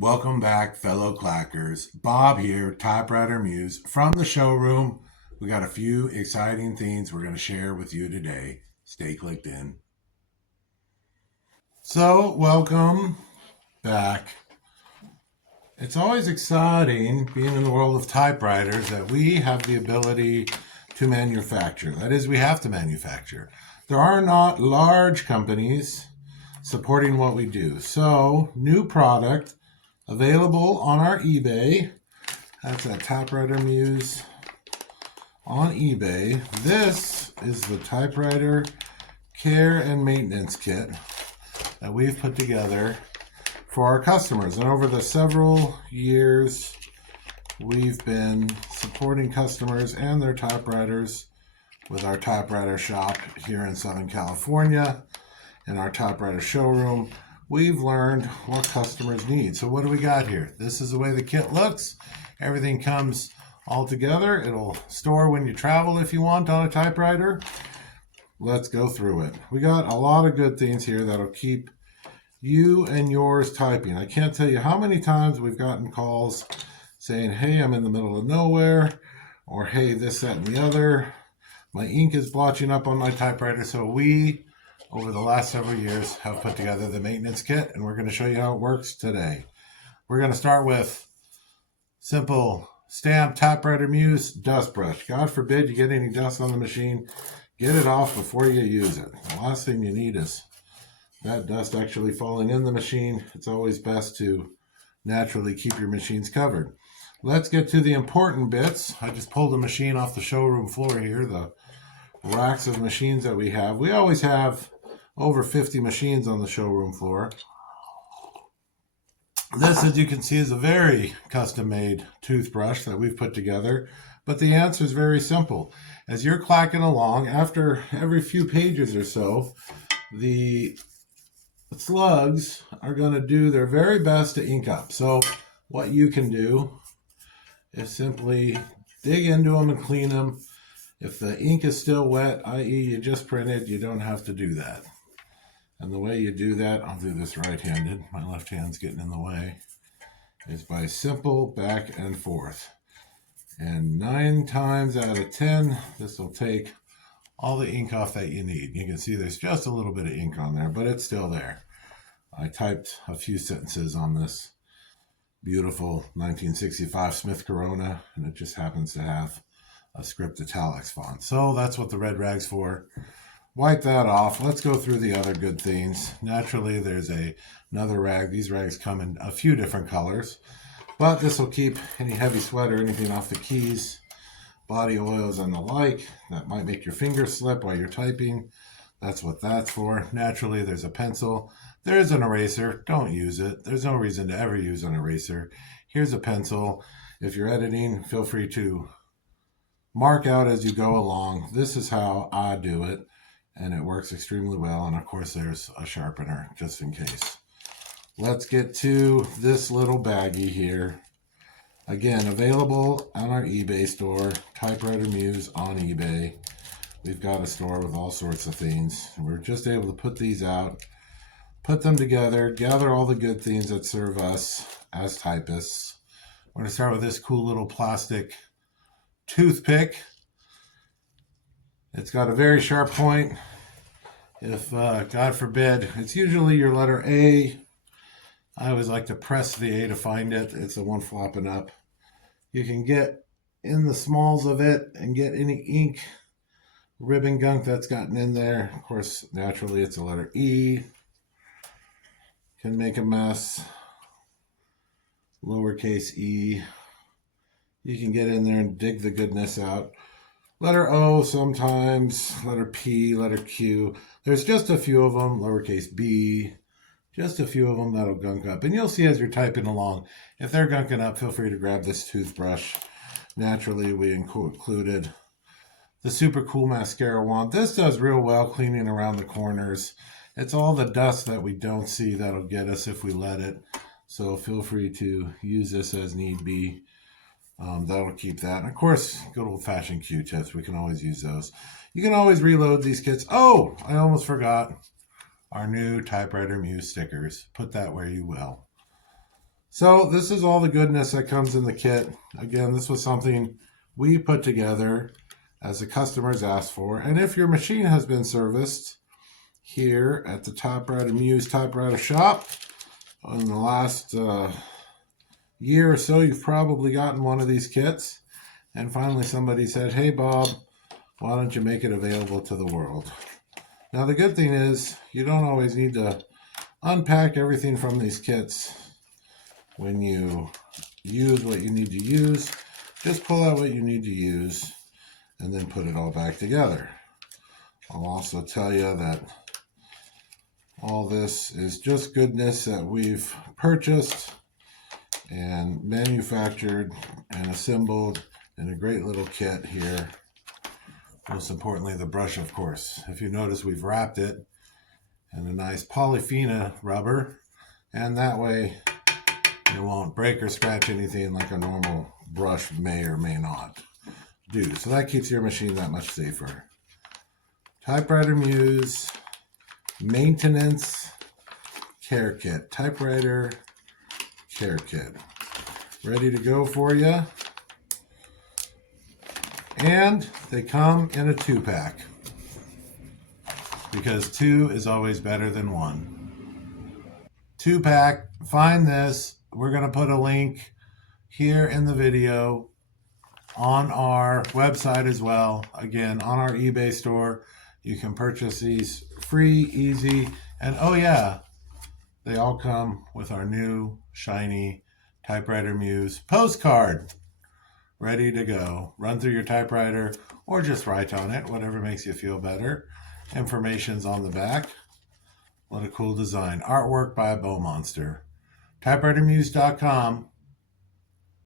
Welcome back, fellow clackers. Bob here, Typewriter Muse from the showroom. We got a few exciting things we're going to share with you today. Stay clicked in. So, welcome back. It's always exciting being in the world of typewriters that we have the ability to manufacture. That is, we have to manufacture. There are not large companies supporting what we do. So, new product available on our eBay. That's at Typewriter Muse on eBay. This is the typewriter care and maintenance kit that we've put together for our customers. And over the several years, we've been supporting customers and their typewriters with our typewriter shop here in Southern California and our typewriter showroom. We've learned what customers need. So what do we got here? This is the way the kit looks. Everything comes all together. It'll store when you travel if you want on a typewriter. Let's go through it. We got a lot of good things here that'll keep you and yours typing. I can't tell you how many times we've gotten calls saying, hey, I'm in the middle of nowhere, or hey, this, that, and the other. My ink is blotching up on my typewriter. So we, over the last several years, have put together the maintenance kit, and we're going to show you how it works today. We're going to start with simple stamp Typewriter Muse dust brush. God forbid you get any dust on the machine, get it off before you use it. The last thing you need is that dust actually falling in the machine. It's always best to naturally keep your machines covered. Let's get to the important bits. I just pulled the machine off the showroom floor here, the racks of machines that we have. We always have over 50 machines on the showroom floor. This, as you can see, is a very custom-made toothbrush that we've put together, but the answer is very simple. As you're clacking along, after every few pages or so, the slugs are going to do their very best to ink up. So what you can do is simply dig into them and clean them. If the ink is still wet, i.e. you just printed, you don't have to do that. And the way you do that, I'll do this right-handed, my left hand's getting in the way, is by simple back and forth. And 9 times out of 10, this will take all the ink off that you need. You can see there's just a little bit of ink on there, but it's still there. I typed a few sentences on this beautiful 1965 Smith Corona, and it just happens to have a script italics font. So that's what the red rag's for. Wipe that off. Let's go through the other good things. Naturally, there's another rag. These rags come in a few different colors, but this will keep any heavy sweat or anything off the keys, body oils and the like. That might make your fingers slip while you're typing. That's what that's for. Naturally, there's a pencil. There's an eraser. Don't use it. There's no reason to ever use an eraser. Here's a pencil. If you're editing, feel free to mark out as you go along. This is how I do it, and it works extremely well. And of course, there's a sharpener just in case. Let's get to this little baggie here. Again, available on our eBay store, Typewriter Muse on eBay. We've got a store with all sorts of things. We're just able to put these out, put them together, gather all the good things that serve us as typists. We're going to start with this cool little plastic toothpick. It's got a very sharp point. If, God forbid, it's usually your letter A. I always like to press the A to find it. It's the one flopping up. You can get in the smalls of it and get any ink, ribbon gunk that's gotten in there. Of course, naturally, it's a letter E. Can make a mess. Lowercase e. You can get in there and dig the goodness out. Letter O sometimes, letter P, letter Q. There's just a few of them, lowercase b. Just a few of them that'll gunk up. And you'll see as you're typing along, if they're gunking up, feel free to grab this toothbrush. Naturally, we included the super cool mascara wand. This does real well cleaning around the corners. It's all the dust that we don't see that'll get us if we let it. So feel free to use this as need be. That'll keep that. And of course, good old-fashioned Q-tips. We can always use those. You can always reload these kits. Oh, I almost forgot our new Typewriter Muse stickers. Put that where you will. So this is all the goodness that comes in the kit. Again, this was something we put together as the customers asked for. And if your machine has been serviced here at the Typewriter Muse Typewriter Shop in the last year or so, you've probably gotten one of these kits. And finally somebody said, hey Bob, why don't you make it available to the world? Now the good thing is you don't always need to unpack everything from these kits when you use what you need to use. Just pull out what you need to use and then put it all back together. I'll also tell you that all this is just goodness that we've purchased and manufactured and assembled in a great little kit here. Most importantly, the brush, of course. If you notice, we've wrapped it in a nice polyphena rubber, and that way it won't break or scratch anything like a normal brush may or may not do. So that keeps your machine that much safer. Typewriter Muse Maintenance Care Kit. Typewriter Care Kit. Ready to go for you. And they come in a 2-pack. Because 2 is always better than 1. 2-pack. Find this. We're going to put a link here in the video on our website as well. Again, on our eBay store, you can purchase these free, easy, and oh yeah, they all come with our new shiny Typewriter Muse postcard. Ready to go. Run through your typewriter or just write on it, whatever makes you feel better. Information's on the back. What a cool design. Artwork by Bow Monster. TypewriterMuse.com.